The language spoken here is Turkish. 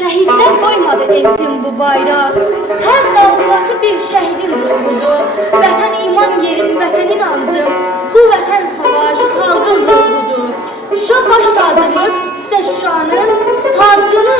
Şəhidlər qoymadı ensin bu bayraq. Hər dalğası bir şəhidin ruhudur. Vətən iman yerim, vətən inancım. Bu vətən savaş xalqın ruhudur. Şuşa baş tacımız sizə Şuşanın tacını